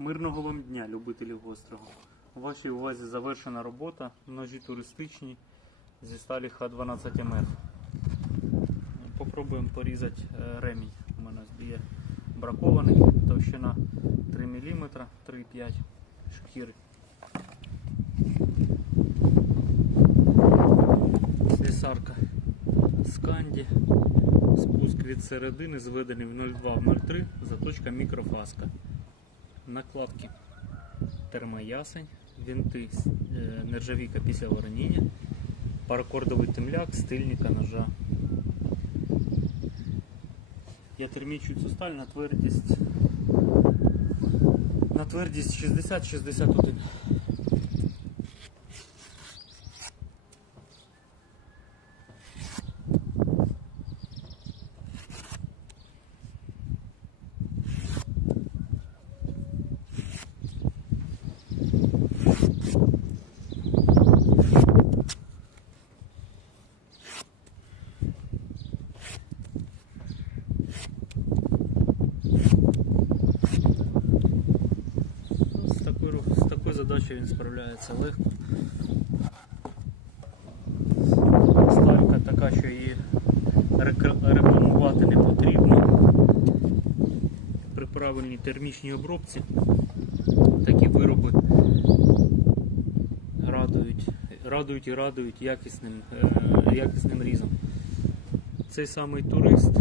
Мирного вам дня, любителі гострого. У вашій увазі завершена робота, ножі туристичні зі сталі Х12МФ. Попробуємо порізати е, ремінь. У мене є бракований, товщина 3 мм, 3,5 шкіри. Слісарка Сканді. Спуск від середини зведений в 0,2 в 0,3, заточка мікрофаска. Накладки термоясень, винти нержавіка нержавійка після вороніння, паракордовий темляк, стильника ножа. Я термічую цю сталь на твердість на твердість 60-61. З такою, ру- з такою задачею він справляється легко. Сталька така, що її рекламувати не потрібно. При правильній термічній обробці такі вироби радують, радують і радують якісним, е, якісним різом. Цей самий турист,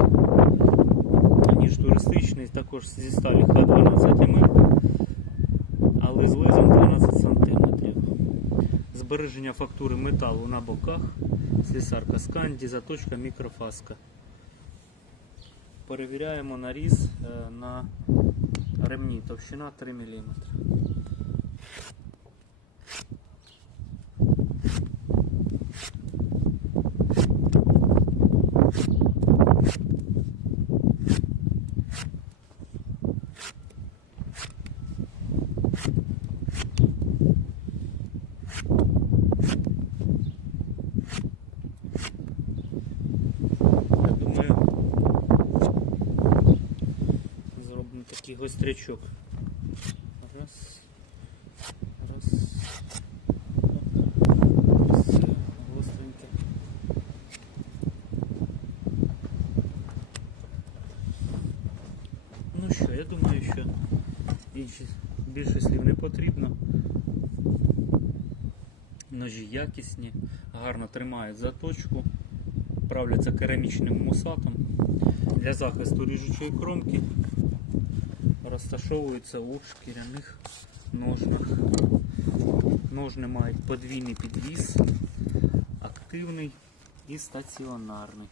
ніж туристичний, також зі сталі Х12МФ але з лезом 12 см. Збереження фактури металу на боках, слісарка сканді, заточка мікрофаска. Перевіряємо наріз е, на ремні, товщина 3 мм. Я думаю, зробимо такий гострячок. Раз. Раз. Ось гостреньке. Ну що, я думаю, що більше, більше слів не потрібно. Ножі якісні, гарно тримають заточку, правляться керамічним мусатом. Для захисту ріжучої кромки розташовуються у шкіряних ножнах. Ножни мають подвійний підвіс, активний і стаціонарний.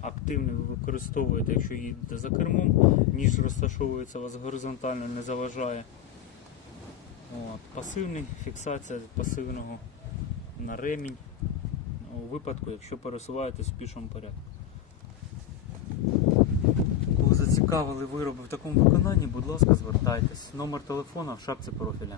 Активний ви використовуєте, якщо їдете за кермом, ніж розташовується у вас горизонтально, не заважає. От. Пасивний фіксація пасивного на ремінь у випадку, якщо пересуваєтесь в пішому порядку. Зацікавили вироби в такому виконанні, будь ласка, звертайтесь. Номер телефона в шапці профіля.